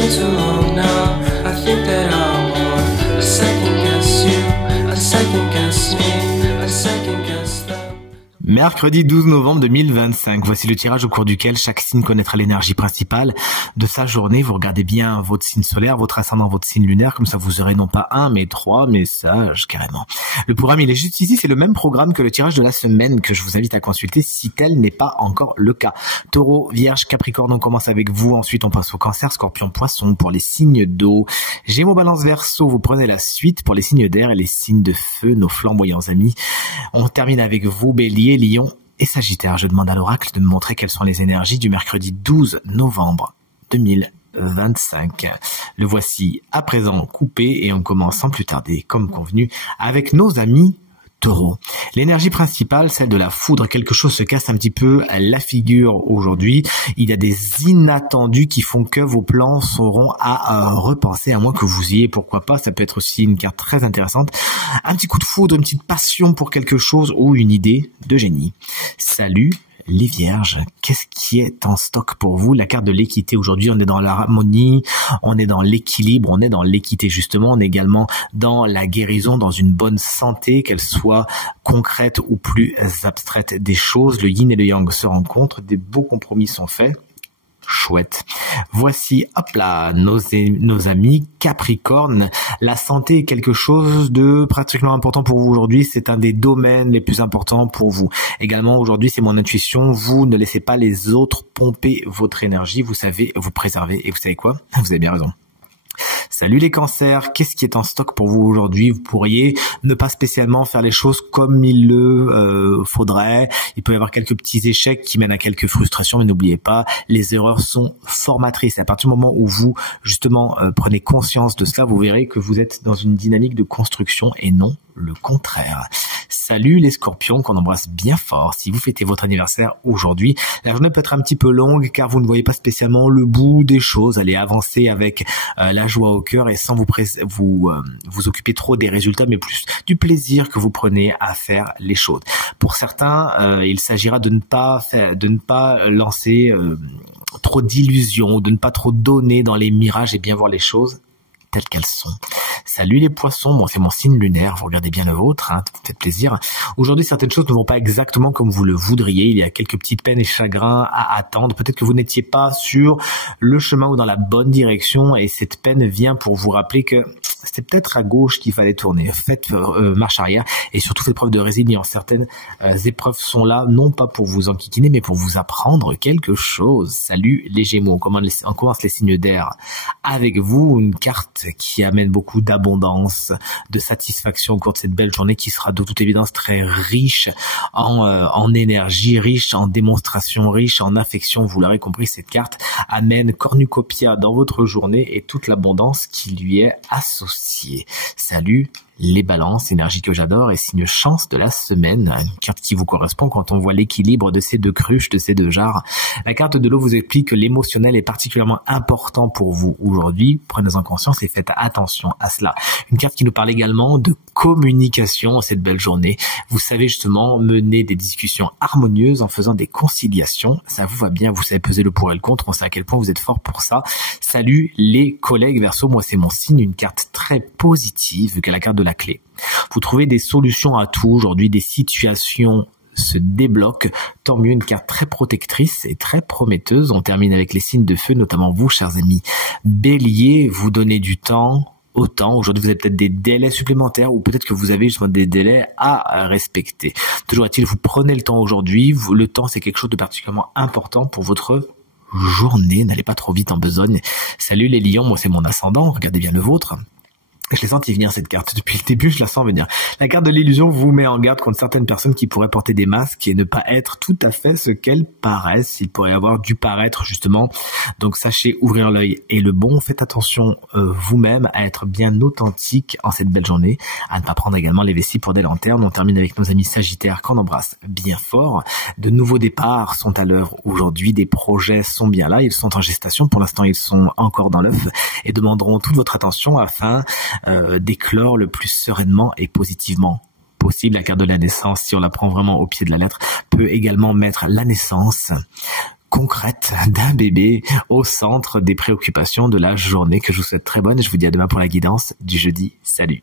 been too long now. I think that I want to second guess you, I second guess me, I second guess them. Mercredi 12 novembre 2025, voici le tirage au cours duquel chaque signe connaîtra l'énergie principale de sa journée. Vous regardez bien votre signe solaire, votre ascendant, votre signe lunaire, comme ça vous aurez non pas un mais 3 messages carrément. Le programme il est juste ici, c'est le même programme que le tirage de la semaine que je vous invite à consulter si tel n'est pas encore le cas. Taureau, Vierge, Capricorne, on commence avec vous, ensuite on passe au Cancer, Scorpion, Poisson pour les signes d'eau. Gémeaux, Balance, Verseau, vous prenez la suite pour les signes d'air et les signes de feu, nos flamboyants amis. On termine avec vous, Bélier, Lion et Sagittaire. Je demande à l'oracle de me montrer quelles sont les énergies du mercredi 12 novembre 2025. Le voici à présent coupé et on commence sans plus tarder, comme convenu, avec nos amis Taureau. L'énergie principale, celle de la foudre, quelque chose se casse un petit peu la figure aujourd'hui. Il y a des inattendus qui font que vos plans seront à repenser, à moins que vous y ayez, pourquoi pas. Ça peut être aussi une carte très intéressante. Un petit coup de foudre, une petite passion pour quelque chose ou une idée de génie. Salut les Vierges, qu'est-ce qui est en stock pour vous? La carte de l'équité aujourd'hui, on est dans l'harmonie, on est dans l'équilibre, on est dans l'équité justement, on est également dans la guérison, dans une bonne santé, qu'elle soit concrète ou plus abstraite des choses. Le yin et le yang se rencontrent, des beaux compromis sont faits. Chouette. Voici, hop là, nos amis Capricorne. La santé est quelque chose de pratiquement important pour vous aujourd'hui. C'est un des domaines les plus importants pour vous. Également, aujourd'hui, c'est mon intuition. Vous ne laissez pas les autres pomper votre énergie. Vous savez vous préserver. Et vous savez quoi? Vous avez bien raison. Salut les cancers, qu'est-ce qui est en stock pour vous aujourd'hui? Vous pourriez ne pas spécialement faire les choses comme il le faudrait. Il peut y avoir quelques petits échecs qui mènent à quelques frustrations, mais n'oubliez pas, les erreurs sont formatrices. À partir du moment où vous, justement, prenez conscience de cela, vous verrez que vous êtes dans une dynamique de construction et non le contraire. Salut les scorpions qu'on embrasse bien fort. Si vous fêtez votre anniversaire aujourd'hui, la journée peut être un petit peu longue car vous ne voyez pas spécialement le bout des choses. Allez avancer avec la joie au cœur et sans vous occuper trop des résultats, mais plus du plaisir que vous prenez à faire les choses. Pour certains, il s'agira de ne pas lancer trop d'illusions, de ne pas trop donner dans les mirages et bien voir les choses telles qu'elles sont. Salut les poissons, bon c'est mon signe lunaire, vous regardez bien le vôtre, hein, faites plaisir. Aujourd'hui certaines choses ne vont pas exactement comme vous le voudriez, il y a quelques petites peines et chagrins à attendre, peut-être que vous n'étiez pas sur le chemin ou dans la bonne direction et cette peine vient pour vous rappeler que c'était peut-être à gauche qu'il fallait tourner. Faites marche arrière et surtout faites preuve de résilience. Certaines épreuves sont là non pas pour vous enquiquiner mais pour vous apprendre quelque chose. Salut les Gémeaux, on commence les signes d'air avec vous, une carte qui amène beaucoup d'abondance, de satisfaction au cours de cette belle journée qui sera de toute évidence très riche en énergie, riche en démonstration, riche en affection. Vous l'aurez compris, cette carte amène cornucopia dans votre journée et toute l'abondance qui lui est associée. Salut les balances, énergie que j'adore et signe chance de la semaine, une carte qui vous correspond quand on voit l'équilibre de ces deux cruches, de ces deux jarres. La carte de l'eau vous explique que l'émotionnel est particulièrement important pour vous aujourd'hui. Prenez-en conscience et faites attention à cela. Une carte qui nous parle également de communication cette belle journée. Vous savez justement mener des discussions harmonieuses en faisant des conciliations. Ça vous va bien, vous savez peser le pour et le contre, on sait à quel point vous êtes fort pour ça. Salut les collègues Verseau, moi c'est mon signe, une carte très positive vu qu'elle a la carte de la clé. Vous trouvez des solutions à tout aujourd'hui, des situations se débloquent, tant mieux, une carte très protectrice et très prometteuse. On termine avec les signes de feu, notamment vous, chers amis. Bélier, vous donnez du temps au temps. Aujourd'hui, vous avez peut-être des délais supplémentaires ou peut-être que vous avez justement des délais à respecter. Toujours est-il, vous prenez le temps aujourd'hui. Le temps, c'est quelque chose de particulièrement important pour votre journée. N'allez pas trop vite en besogne. Salut les lions, moi c'est mon ascendant, regardez bien le vôtre. Je l'ai senti venir cette carte. Depuis le début, je la sens venir. La carte de l'illusion vous met en garde contre certaines personnes qui pourraient porter des masques et ne pas être tout à fait ce qu'elles paraissent. Il pourrait avoir dû paraître justement. Donc sachez ouvrir l'œil et le bon. Faites attention vous-même à être bien authentique en cette belle journée. À ne pas prendre également les vessies pour des lanternes. On termine avec nos amis Sagittaires qu'on embrasse bien fort. De nouveaux départs sont à l'heure aujourd'hui. Des projets sont bien là. Ils sont en gestation. Pour l'instant, ils sont encore dans l'œuf et demanderont toute votre attention afin d'éclore le plus sereinement et positivement possible. La carte de la naissance, si on la prend vraiment au pied de la lettre, peut également mettre la naissance concrète d'un bébé au centre des préoccupations de la journée que je vous souhaite très bonne et je vous dis à demain pour la guidance du jeudi. Salut.